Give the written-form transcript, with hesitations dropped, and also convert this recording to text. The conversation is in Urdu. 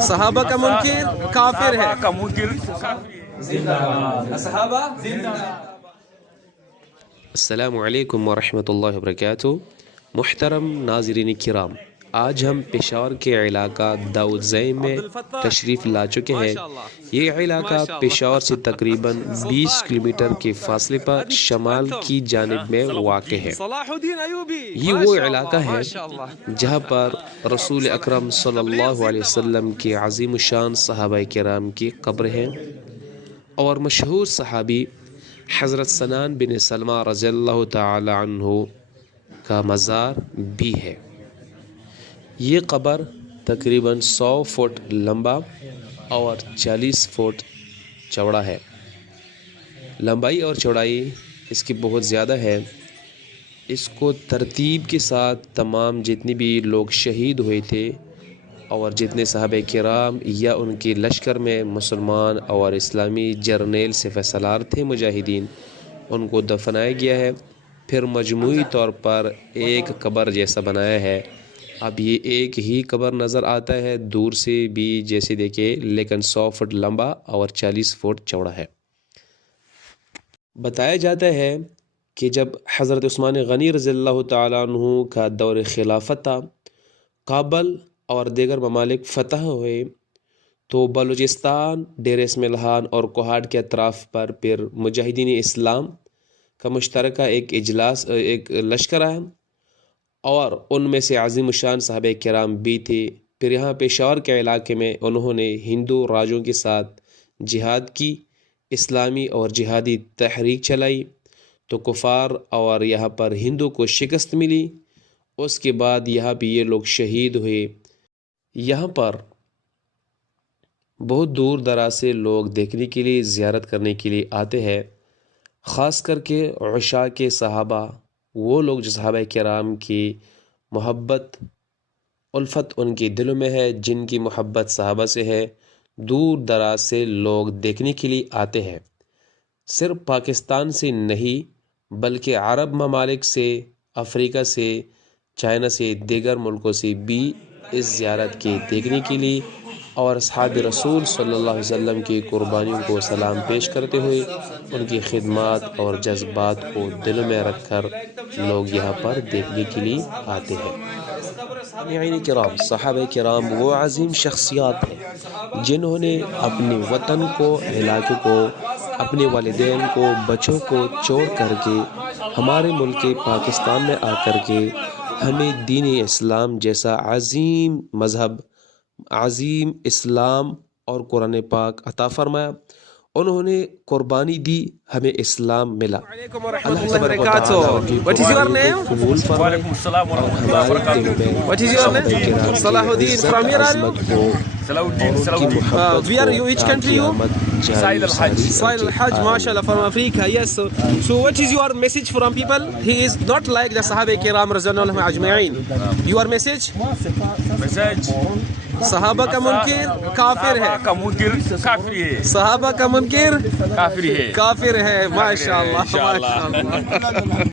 صحابہ کا منکر کافر ہے. صحابہ. السلام علیکم ورحمۃ اللہ وبرکاتہ. محترم ناظرین کرام، آج ہم پشاور کے علاقہ داؤد زئی میں تشریف لا چکے ہیں. یہ علاقہ پشاور سے تقریباً 20 کلومیٹر کے فاصلے پر شمال کی جانب میں واقع ہے. یہ وہ علاقہ ہے جہاں پر رسول اکرم صلی اللہ علیہ وسلم کے عظیم الشان صحابہ کرام کی قبر ہے اور مشہور صحابی حضرت سنان بن سلمہ رضی اللہ تعالی عنہ کا مزار بھی ہے. یہ قبر تقریباً 100 فٹ لمبا اور 40 فٹ چوڑا ہے. لمبائی اور چوڑائی اس کی بہت زیادہ ہے. اس کو ترتیب کے ساتھ تمام جتنے بھی لوگ شہید ہوئے تھے اور جتنے صحابہ کرام یا ان کے لشکر میں مسلمان اور اسلامی جرنیل سپہ سالار تھے مجاہدین، ان کو دفنایا گیا ہے. پھر مجموعی طور پر ایک قبر جیسا بنایا ہے. اب یہ ایک ہی قبر نظر آتا ہے دور سے بھی جیسے دیکھے، لیکن 100 فٹ لمبا اور 40 فٹ چوڑا ہے. بتایا جاتا ہے کہ جب حضرت عثمان غنی رضی اللہ تعالیٰ عنہ کا دور خلافت تھا، کابل اور دیگر ممالک فتح ہوئے تو بلوچستان، ڈیر اسملحان اور کوہاٹ کے اطراف پر پھر مجاہدین اسلام کا مشترکہ ایک لشکر آیا اور ان میں سے عظیم الشان صحابہ کرام بھی تھے. پھر یہاں پشاور کے علاقے میں انہوں نے ہندو راجوں کے ساتھ جہاد کی، اسلامی اور جہادی تحریک چلائی تو کفار اور یہاں پر ہندو کو شکست ملی. اس کے بعد یہاں بھی یہ لوگ شہید ہوئے. یہاں پر بہت دور دراز سے لوگ دیکھنے کے لیے، زیارت کرنے کے لیے آتے ہیں. خاص کر کے عشاء کے صحابہ، وہ لوگ جو صحابہ کرام کی محبت الفت ان کے دلوں میں ہے، جن کی محبت صحابہ سے ہے، دور دراز سے لوگ دیکھنے کے لیے آتے ہیں. صرف پاکستان سے نہیں بلکہ عرب ممالک سے، افریقہ سے، چائنا سے، دیگر ملکوں سے بھی اس زیارت کے دیکھنے کے لیے اور اصحاب رسول صلی اللہ علیہ وسلم کی قربانیوں کو سلام پیش کرتے ہوئے ان کی خدمات اور جذبات کو دل میں رکھ کر لوگ یہاں پر دیکھنے کے لیے آتے ہیں. سامعین کرام، صحابہ کرام وہ عظیم شخصیات ہیں جنہوں نے اپنے وطن کو، علاقے کو، اپنے والدین کو، بچوں کو چھوڑ کر کے ہمارے ملک پاکستان میں آ کر کے ہمیں دین اسلام جیسا عظیم مذہب، عظیم اسلام اور قرآن پاک عطا فرمایا. انہوں نے قربانی دی، ہمیں اسلام ملا. اللہ تبارک و تعالی What is your name? قبول فرمائے. What is your name? Salahuddin from Iran. Where you? Which country you? Sahil al-Hajj, mashallah, from Africa. Yes. So what is your message from people? He is not like the Sahaba Kiram radhiyallahu ajma'in. Your message? صحابہ کا منکر کافر ہے. صحابہ کا منکر کافر ہے. ماشاءاللہ.